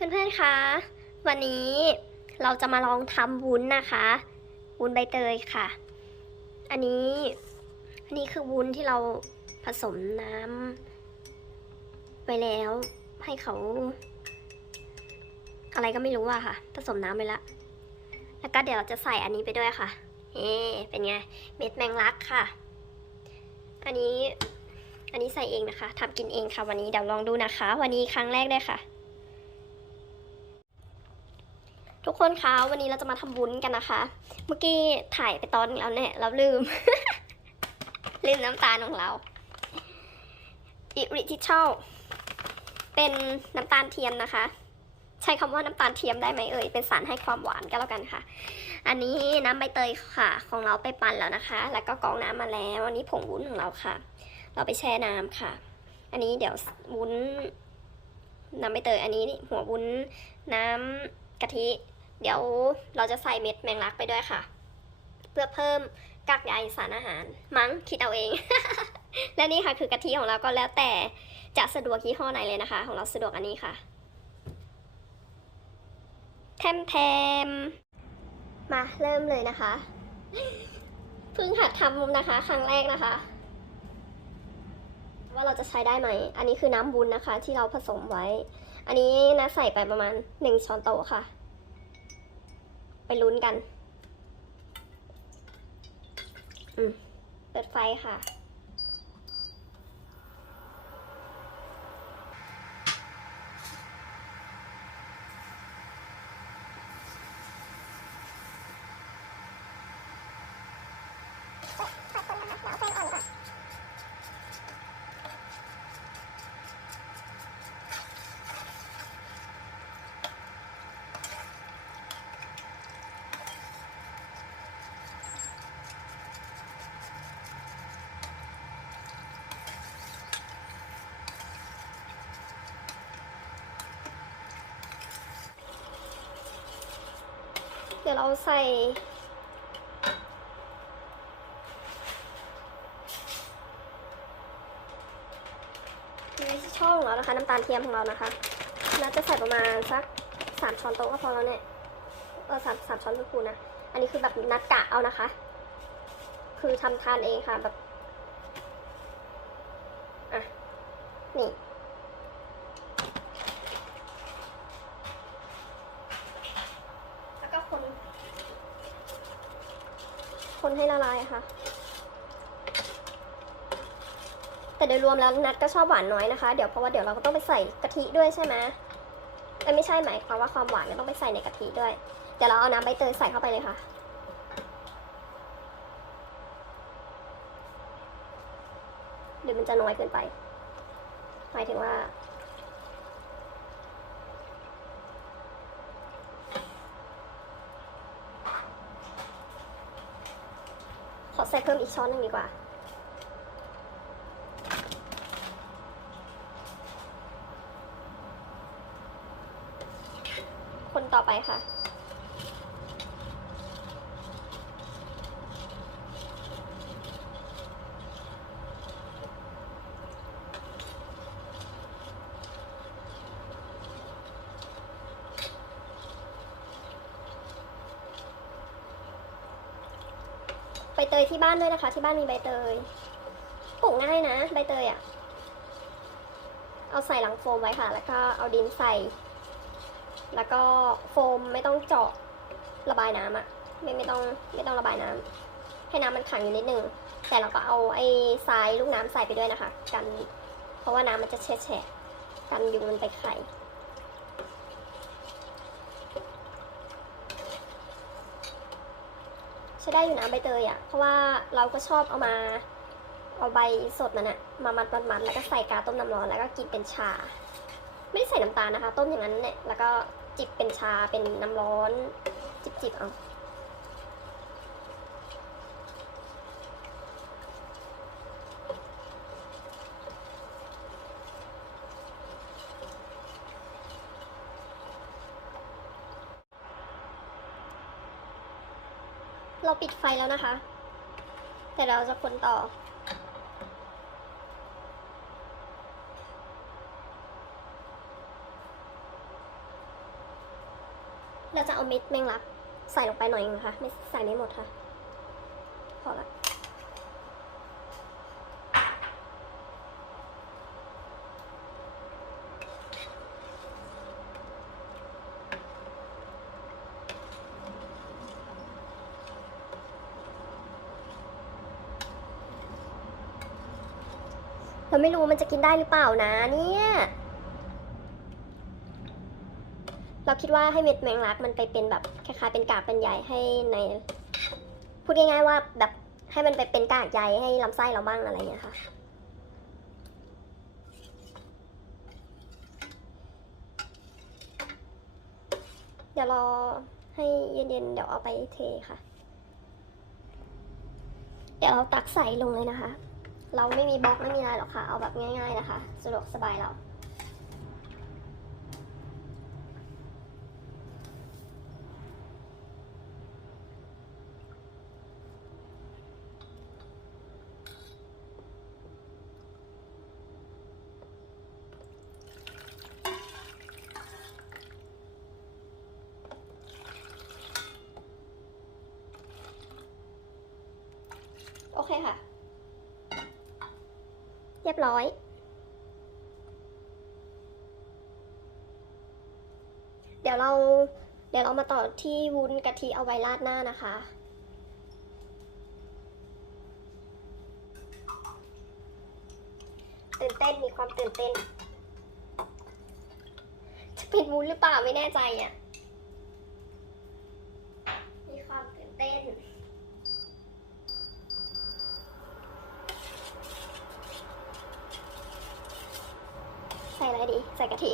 เพื่อนๆ คะ วันนี้เราจะมาลองทำวุ้นนะคะ วุ้นใบเตยค่ะ อันนี้อันนี้คือวุ้นที่เราผสมน้ำไปแล้วให้เขา อะไรก็ไม่รู้อะค่ะ ผสมน้ำไปละ แล้วก็เดี๋ยวเราจะใส่อันนี้ไปด้วยค่ะ เอ๊เป็นไง เม็ดแมงลักค่ะ อันนี้ อันนี้ใส่เองนะคะทำกินเองค่ะ วันนี้เดี๋ยวลองดูนะคะ วันนี้ครั้งแรกเลยค่ะ ทุกคนคะวันนี้เราจะมาทำบุญกันนะคะ เมื่อกี้ถ่ายไปตอนแล้วเนี่ยเราลืม ลืมน้ำตาลของเราอิริทิชลเป็นน้ำตาลเทียมนะคะ ใช้คำว่าน้ำตาลเทียมได้ไหมเอ่ย เป็นสารให้ความหวานก็แล้วกันค่ะ อันนี้น้ำใบเตยค่ะ ของเราไปปั่นแล้วนะคะ แล้วก็กรองน้ำมาแล้ว อันนี้ผงวุ้นของเราค่ะ เราไปแช่น้ำค่ะ อันนี้เดี๋ยววุ้นน้ำใบเตย อันนี้หัววุ้นน้ำกะทิ เดี๋ยวเราจะใส่เม็ดแมงลักไปด้วยค่ะ เพื่อเพิ่มกากใยสารอาหาร มั้งคิดเอาเอง และนี่ค่ะคือกะทิของเราก็แล้วแต่จะสะดวกยี่ห้อไหนเลยนะคะ ของเราสะดวกอันนี้ค่ะแทมแทมมาเริ่มเลยนะคะเพิ่งหัดทำนะคะ ครั้งแรกนะคะ ว่าเราจะใช้ได้ไหม อันนี้คือน้ำบุญนะคะ ที่เราผสมไว้ อันนี้นะใส่ไปประมาณหนึ่งช้อนโต๊ะค่ะ ไปลุ้นกัน อืม เปิดไฟค่ะ เดี๋ยวเราใส่ ในช่องของเรานะคะ น้ำตาลเทียมของเรานะคะน่าจะใส่ประมาณสักสามช้อนโต๊ะก็พอแล้วเนี่ยเออสามสามช้อนพูนะ อันนี้คือแบบนัดกะเอานะคะ คือทำทานเองค่ะแบบ อะ นี่ แล้วก็คน คนให้ละลายค่ะ แต่โดยรวมแล้วนัดก็ชอบหวานน้อยนะคะ เดี๋ยวเพราะว่าเดี๋ยวเราก็ต้องไปใส่กะทิด้วยใช่ไหมเอ้ยไม่ใช่หมายความว่าความหวานก็ต้องไปใส่ในกะทิด้วย เดี๋ยวเราเอาน้ำใบเตยใส่เข้าไปเลยค่ะหรือมันจะน้อยเกินไป หมายถึงว่า ขอใส่เพิ่มอีกช้อนหนึ่งดีกว่า คนต่อไปค่ะ บเตยที่บ้านด้วยนะคะ ที่บ้านมีใบเตยปลูกง่ายนะ ใบเตยอะ่ะ เอาใส่หลังโฟมไว้ค่ะ แล้วก็เอาดินใส่ แล้วก็โฟมไม่ต้องเจาะระบายน้ำอะไม่ไม่ต้องไม่ต้องระบายน้ำให้น้ำมันขังอยู่นิดนึง แต่เราก็เอาไอ้ทรายลูกน้ำใส่ไปด้วยนะคะ กัน เพราะว่าน้ำมันจะแฉะกันยุงมันไปไข่ ช้ได้อยู่นะใบเตยอะ่ะ เพราะว่าเราก็ชอบเอามาเอาใบสดมันอะมามัดมัดมัดแล้วก็ใส่กาต้มน้ำร้อนแล้วก็กินเป็นชา ไม่ได้ใส่น้ำตาลนะคะ ต้มอย่างนั้นเนี่ยแล้วก็จิบเป็นชาเป็นน้ำร้อน จิบจิบเอา เราปิดไฟแล้วนะคะ แต่เราจะคนต่อ เราจะเอาเม็ดแมงลักใส่ลงไปหน่อยนึงนะคะไม่ใส่ไม่หมดค่ะ พอละ เราไม่รู้มันจะกินได้หรือเปล่านะเนี่ยเราคิดว่าให้เม็ดแมงลักมันไปเป็นแบบคล้ายๆเป็นกากเป็นใยให้ใน พูดง่ายๆว่าแบบให้มันไปเป็นกากใยให้ลำไส้เราบ้างอะไรอย่างเงี้ยค่ะเดี๋ยวรอให้เย็นๆ เดี๋ยวเอาไปเทค่ะ เดี๋ยวเราตักใส่ลงเลยนะคะ เราไม่มีบล็อกไม่มีอะไรหรอกค่ะ เอาแบบง่ายๆนะคะ สะดวกสบายเราโอเคค่ะ เรียบร้อย เดี๋ยวเรา เดี๋ยวเรามาต่อที่วุ้นกะทิเอาไว้ราดหน้านะคะตื่นเต้นมีความตื่นเต้น จะเป็นวุ้นหรือเปล่าไม่แน่ใจอะ มีความตื่นเต้น ใส่อะไรดี ใส่กะทิ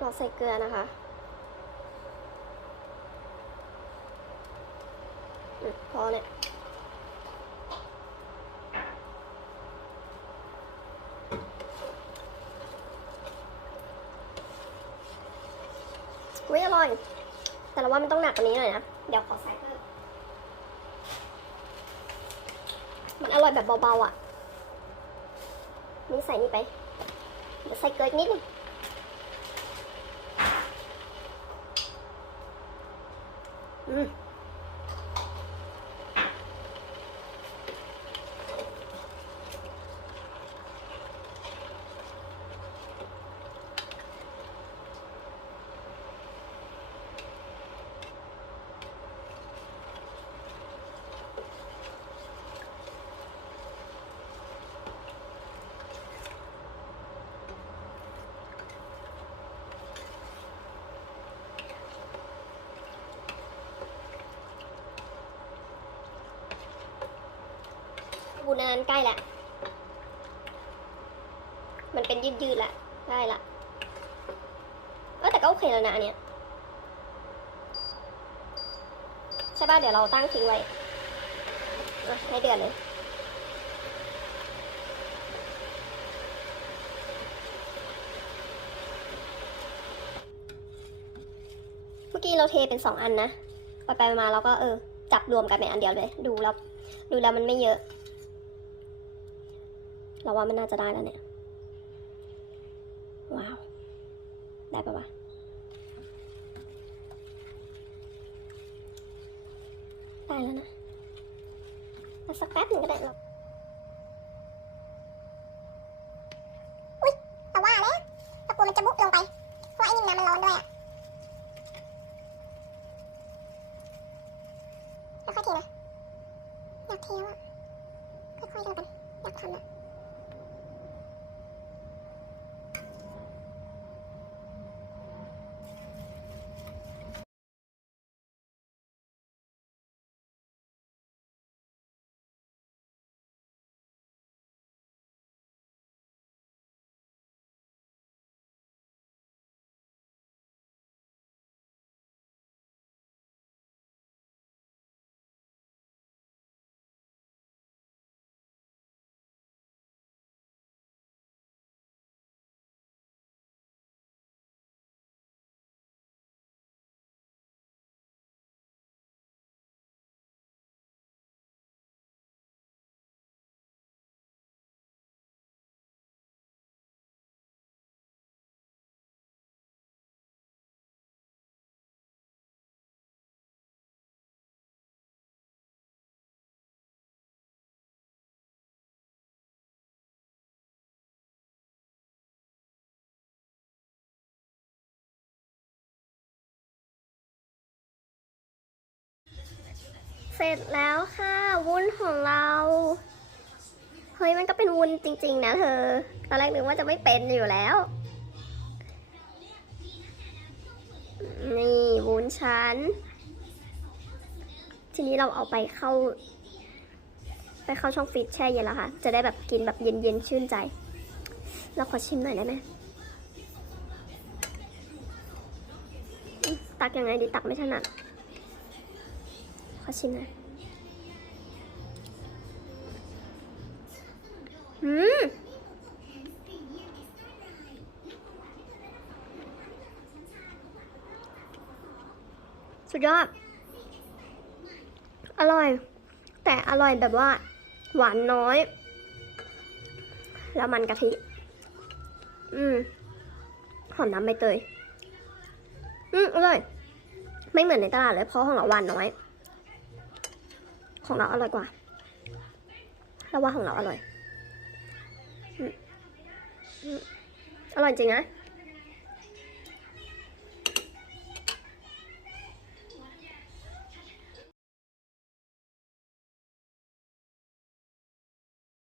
เราใส่เกลือนะคะพอเนี่ยอุ้ยอร่อย แต่เราว่ามันต้องหนักกว่านี้หน่อยนะ เดี๋ยวขอใส่เพิ่มมันอร่อยแบบเบาๆอะ นี่ใส่นี่ไป เดี๋ยวใส่เกลืออีกนิดนึง อื มวุ้นอันนั้นใกล้แล้วมันเป็นยืดยืดๆแล้วใกล้ละเออแต่ก็โอเคแล้วนะอันเนี้ยใช่ป่ะเดี๋ยวเราตั้งทิ้งไว้ให้เดือดเลยเมื่อกี้เราเทเป็นสองอันนะ ไปไปมาเราก็เออ จับรวมกันเป็นอันเดียวเลย ดูแล้ว ดูแล้วมันไม่เยอะ เราว่ามันน่าจะได้แล้วเนี่ย ว้าว ได้ปะวะได้แล้วนะเอาสักแป๊บหนึ่งก็ได้หรอก เสร็จแล้วค่ะ วุ้นของเรา เฮ้ยมันก็เป็นวุ้นจริง ๆ นะเธอ ตอนแรกนึกว่าจะไม่เป็นอยู่แล้ว นี่วุ้นชั้น ทีนี้เราเอาไปเข้า ไปเข้าช่องฟรีซแช่เย็นแล้วค่ะ จะได้แบบกินแบบเย็นๆชื่นใจ เราขอชิมหน่อยได้ไหมอืมตักยังไงดีตักไม่ถนัด ขอชิมหน่อยอืมสุดยอดอร่อย แต่อร่อยแบบว่า หวานน้อย แล้วมันกะทิ อืมหอมน้ำใบเตย อืมอร่อย ไม่เหมือนในตลาดเลยเพราะของเราหวานน้อย ของเราอร่อยกว่าเราว่าของเราอร่อยอืมอืมอร่อยจริงนะ